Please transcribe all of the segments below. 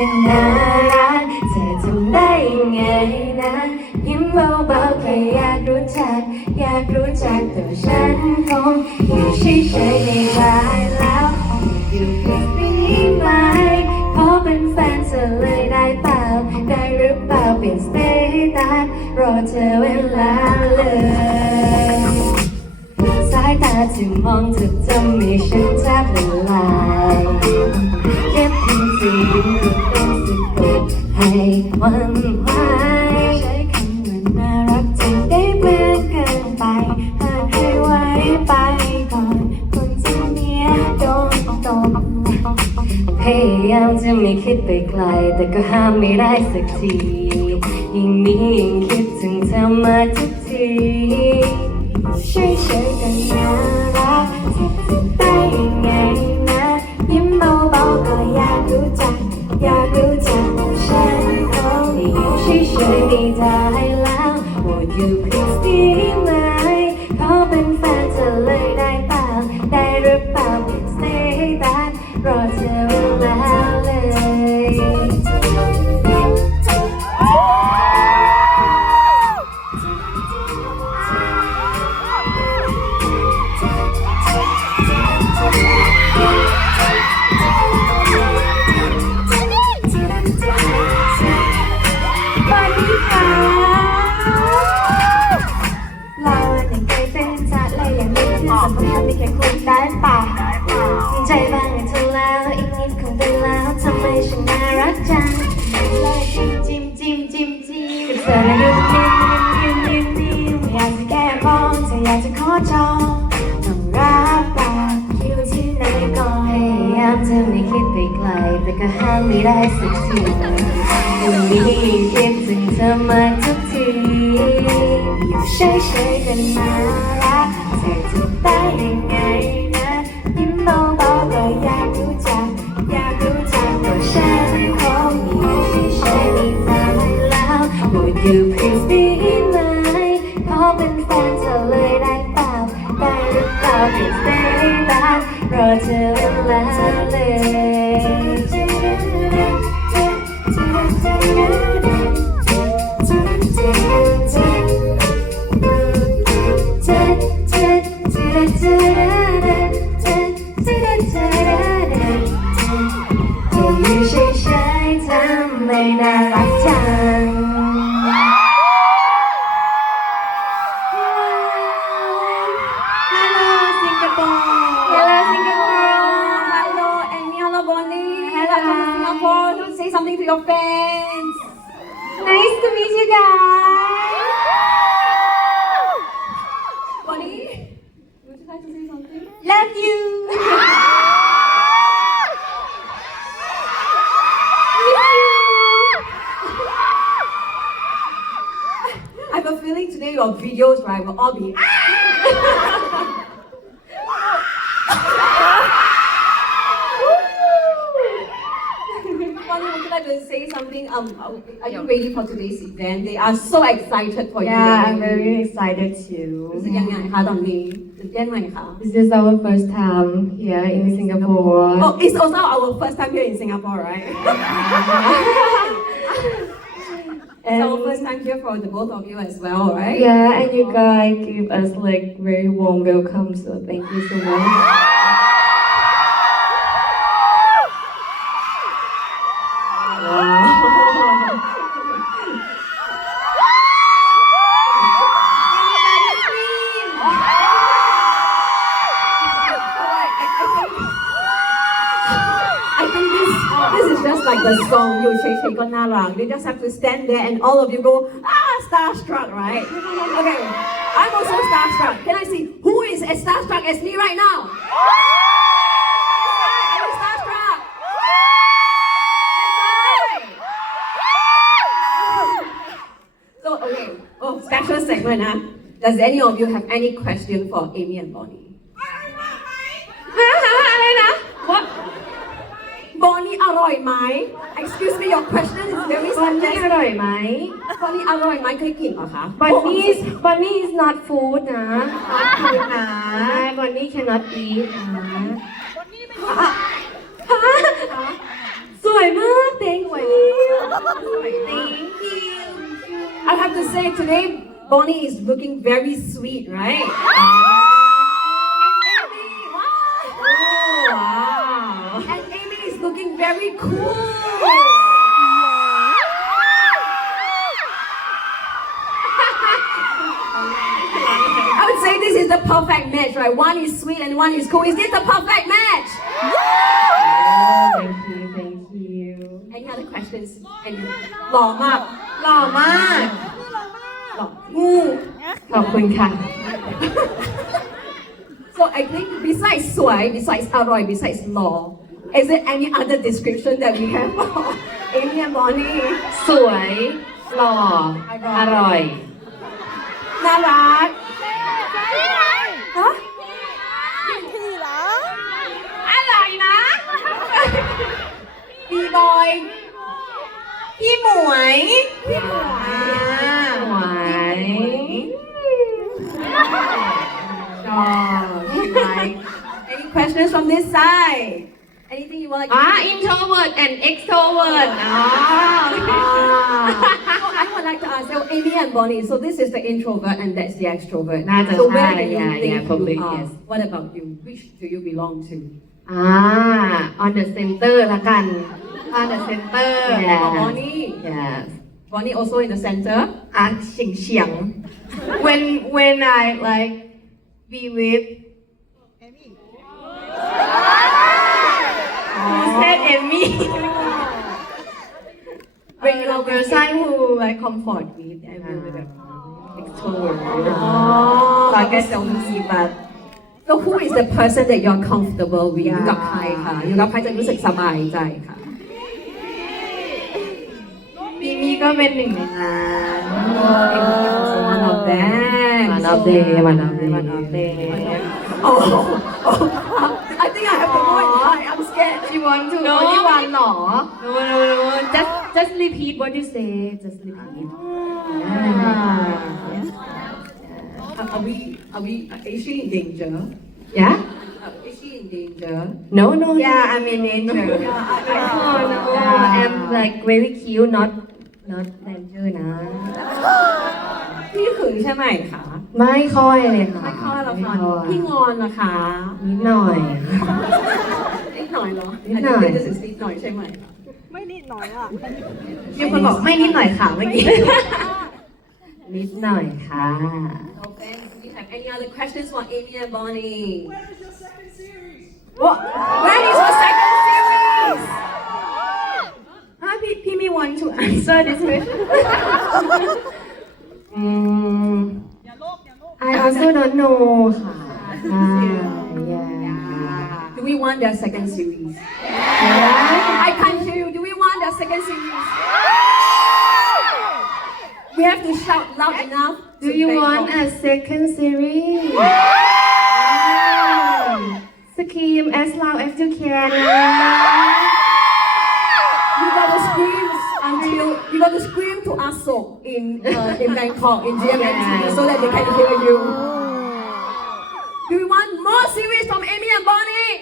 กันน่ารักเธอทำได้ยังไงนะยิ้มเบาๆแค่อยากรู้จักแต่ฉันคงอยู่เฉยๆไม่ได้แล้วอยู่เพียงนี้ไหมขอเป็นแฟนเธอเลยได้เปล่าได้หรือเปล่าเปลี่ยนสเตตัสรอเธอเวลาเลยสายตาที่มองเธอทำให้ฉันแทบละลายเก็บเพียงเสียงก็เป็นสะกดให้หวั่นไหวใช้คำว่าน่ารักจนได้เบื่อเกินไปหากให้ไว้ไปก่อนคนที่เนี้ยโดนตกพยายามจะไม่คิดไปไกลแต่ก็ห้ามไม่ได้สักทียิ่งนี้ยิ่งคิดถึงเธอมาทุกทีเฉยๆกันน่ารักเธอจะได้ยังไงนะยิ้มเบาๆก็อยากรู้จักฉันคงอยู่เฉยๆไม่ได้แล้วโปรดอยู่เพียงนี้ไหมขอเป็นแฟนเธอเลยได้เปล่าได้หรือเปล่าเพียงสเตตัสรอเธอเวลาเลยไม่แค่คุณได้ป่ะใจบางให้เธอแล้วอีกนิดคงเป็นแล้วทำไมฉันน่ารักจังเลยจิ้มกับเธอและยิ้มอยากจะแค่มองเธออยากจะขอจองต้องรับปากอยู่ที่ไหนก็พยายามจะไม่คิดไปไกลแต่ก็ห้ามไม่ได้สักทีวันนี้คิดถึงเธอมาทุกทีอยู่เฉยๆกันน่ารักเธอจะได้ยังไงนะยิ้มเบาๆก็อยากรู้จักตัวฉันคงอยู่เฉยๆไม่นานแล้วโปรดอยู่เพียงนี้ไหมขอเป็นแฟนเธอเลยได้เปล่าได้หรือเปล่าเพียงสเตตัสรอเธอเวลาอยู่เฉยๆทำไมน่ารักจังHello Singapore Hello Amy, hello Bonnie. Hello Singapore. Say something to your fans. Nice to meet you guys Bonnie, would you like to say something? Love you I have a feeling today your videos, right, will all be. Bonnie, would you like to say something? Are you ready for today's event? They are so excited for you. Yeah, I'm very excited too รู้สึกยังไงคะตอนนี้ตื่นเต้นไหมคะ This is our first time here in Singapore Oh, it's also our first time here in Singapore, right? It's our first time here for the both of you as well, right? Yeah, and you guys give us like very warm welcome, so thank you so much. I think this is just like the song You Shake Shake Got Narak. You just have to stand there and all of you go starstruck, right? Okay, I'm also starstruck. Can I see who is as starstruck as me right now? Are you starstruck? So okay, special segment, huh? Does any of you have any question for Amy and Bonnie? อะไรนะ What? Bonnie อร่อยไหม Excuse me, your question is very บอนนี่ subjective. อร่อยไหม Bonnie อร่อยไหมเคยกินเหรอคะ Bonnie is not food นะ food นะ Bonnie cannot eat นะ สวยมาก thank you Thank you. I have to say today, Bonnie is looking very sweet, right? wow And Amy is looking very cool. I would say this is the perfect match, right? One is sweet and one is cool. Is this the perfect match? thank you Any other questions? Any? หล่อมาก หล่อมาก หล่อ ขอบคุณค่ะ So I think besides สวย besides อร่อย besides หล่อ is there any other description that we have for Amy and Bonnie? สวยหล่ออร่อย น่ารักฮะ อะไรนะ บีบอย พี่หมวย พี่หมวย หมวย ชอบใช่ไหม Any questions from this side? Anything you want to introvert and extrovert อ๋อ So I would like to ask, so Amy and Bonnie, so this is the introvert and that's the extrovert. น่าจะ So ใช่ where do you yeah, think yeah, probably, you are? yes. What about you? Which do you belong to? on the center ละกัน on the center Oh, Bonnie. yes Bonnie also in the center. เฉียงเฉียง when I like be with you said Amy when you are person who like comfort with I will be like extrovert Oh, so I guess that would be but So who is the person that you're comfortable with? อยู่ Yeah. กับใครคะอยู่กับใครจะรู้สึกสบายใจค่ะ มีมี่ก็เป็นหนึ่งในนั้น One of them. One of them, one of them. One of them. Oh, I think I have to go in Thai. I'm scared. You want to No. you want หรอ no just repeat what you say just repeat Is she in danger? yeah Is she in danger? no yeah I'm in nature no I'm like very cute not danger นะ พี่หึงใช่ไหมคะ ไม่ค่อยเลยค่ะ ไม่ค่อยหรอกค่ะ ไม่ค่อย พี่งอนนะคะ นิดหน่อย นิดหน่อยเหรอ นิดหน่อย อั this is นิดหน่อยใช่ไหม ไม่นิดหน่อยอ่ะ มีคนบอกไม่นิดหน่อยค่ะเมื่อกี้ นิดหน่อยค่ะ So friends, do you have any other questions for Amy and Bonnie? Where is your second series? What? When is your second series? Pimi want to answer this question อย่าโลภอย่าโลภ I also don't know ค่ะ Do we want their second series? yeah I can't hear you. Do we want their second series? We have to shout loud enough. Do you want a second series? Scream as loud as you can. You gotta scream until you gotta scream to Asok in Bangkok in GMMT so that they can hear you. Do we want more series from Amy and Bonnie?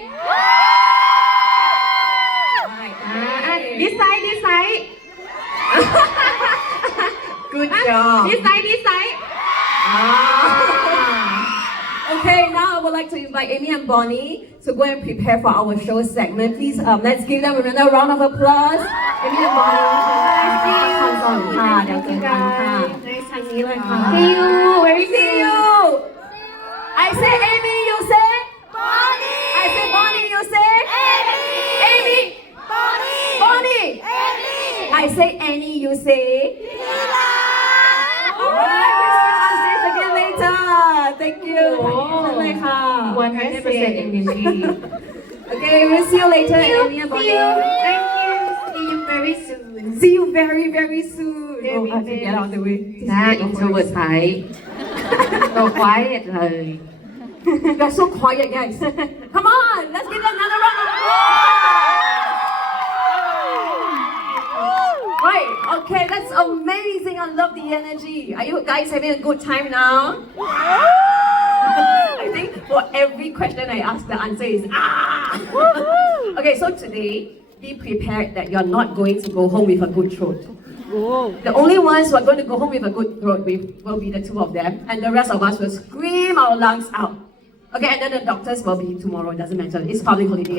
This side. Good job. This side. Okay, now I would like to invite Amy and Bonnie to go and prepare for our show segment. Please, let's give them another round of applause. Amy and Bonnie, See you. Very See soon. you. I say Amy, you say Bonnie I say Bonnie, you say Amy. Bonnie. I say Annie, you say. Alright, we'll see you on stage again later. Thank you. 100% energy. Okay, we'll see you later, Amy and Bonnie. Thank you. See you very soon. See you very, very soon. Very, I have to very get out of the way. น่า introvert side ตัว quiet เลย You're so quiet, guys. Come on, let's give them another round of applause. Right, okay, that's amazing. I love the energy. Are you guys having a good time now? I think for every question I ask, the answer is ah. Okay, so today, be prepared that you're not going to go home with a good throat. Oh. The only ones who are going to go home with a good throat will be the two of them, and the rest of us will scream our lungs out. Okay, and then the doctors will be tomorrow, it doesn't matter. It's public holiday.